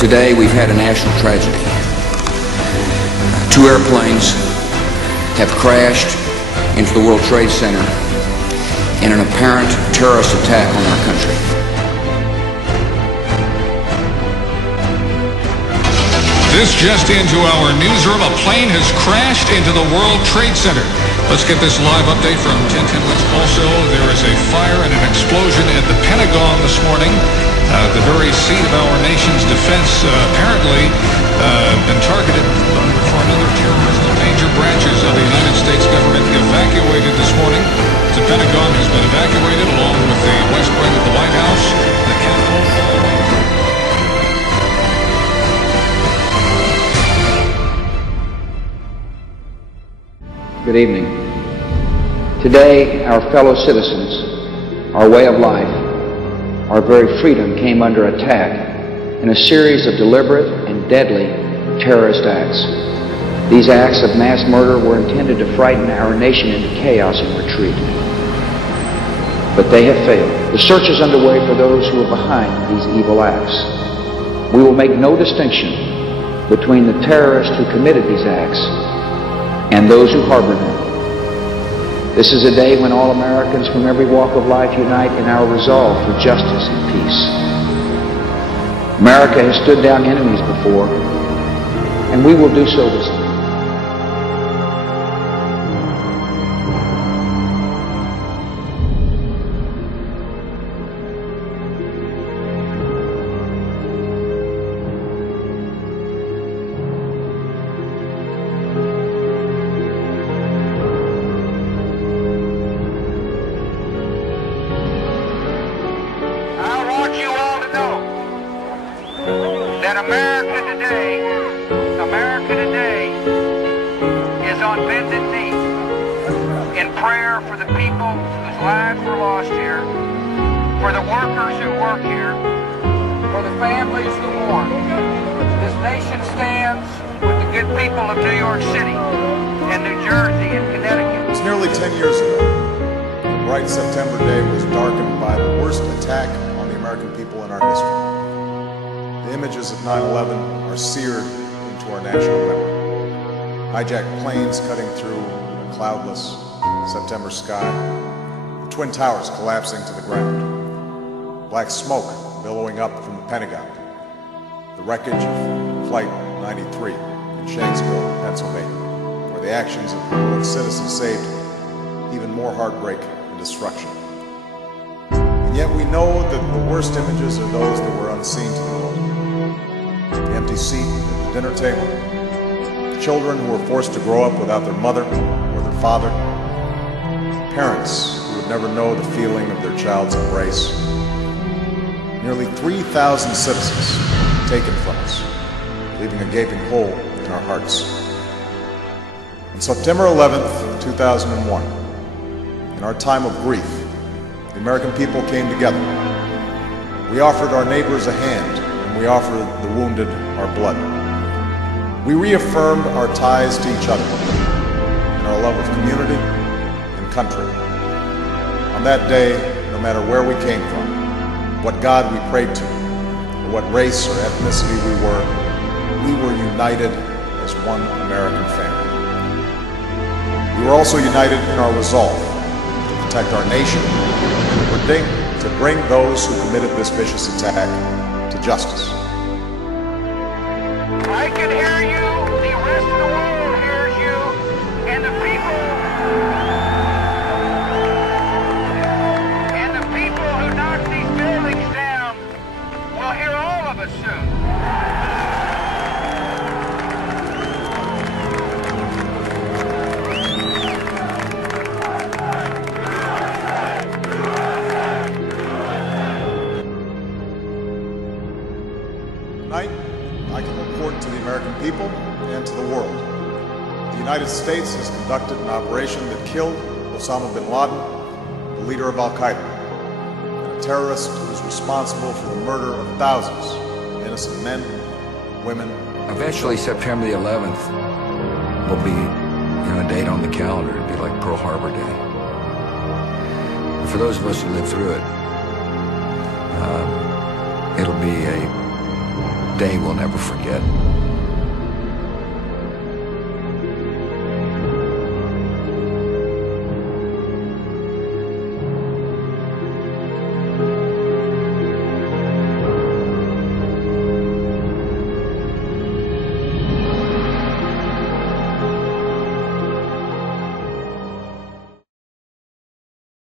Today we've had a national tragedy. Two airplanes have crashed into the World Trade Center in an apparent terrorist attack on our country. This just into our newsroom. A plane has crashed into the World Trade Center. Let's get this live update from 1010 West. Also, there is a fire and an explosion at the Pentagon this morning. The very seat of our nation's defense apparently been targeted for another terrorism danger. Branches of the United States government evacuated this morning. The Pentagon has been evacuated along with the West Wing of the White House, the Capitol. Good evening. Today, our fellow citizens, our way of life, our very freedom came under attack in a series of deliberate and deadly terrorist acts. These acts of mass murder were intended to frighten our nation into chaos and retreat. But they have failed. The search is underway for those who are behind these evil acts. We will make no distinction between the terrorists who committed these acts and those who harbor them. This is a day when all Americans from every walk of life unite in our resolve for justice and peace. America has stood down enemies before, and we will do so this time. That America today is on bended knee in prayer for the people whose lives were lost here, for the workers who work here, for the families who mourn. This nation stands with the good people of New York City and New Jersey and Connecticut. It's nearly 10 years ago. A bright September day was darkened by the worst attack on the American people in our history. The images of 9/11 are seared into our national memory. Hijacked planes cutting through a cloudless September sky. The Twin Towers collapsing to the ground. Black smoke billowing up from the Pentagon. The wreckage of Flight 93 in Shanksville, Pennsylvania, where the actions of heroic citizens saved even more heartbreak and destruction. And yet we know that the worst images are those that were unseen to the world. The empty seat at the dinner table, the children who were forced to grow up without their mother or their father, parents who would never know the feeling of their child's embrace. Nearly 3,000 citizens taken from us, leaving a gaping hole in our hearts. On September 11th, 2001, in our time of grief, the American people came together. We offered our neighbors a hand, and we offered the wounded our blood. We reaffirmed our ties to each other and our love of community and country. On that day, no matter where we came from, what God we prayed to, or what race or ethnicity we were united as one American family. We were also united in our resolve to protect our nation and to bring those who committed this vicious attack to justice. I can hear you, the rest of the world hears you, and the people who knock these buildings down will hear all of us soon. Tonight, I can report to the American people and to the world. The United States has conducted an operation that killed Osama bin Laden, the leader of Al-Qaeda, and a terrorist who is responsible for the murder of thousands of innocent men, women. Eventually, September the 11th will be a date on the calendar. It'll be like Pearl Harbor Day. And for those of us who lived through it, it'll be a day we'll never forget.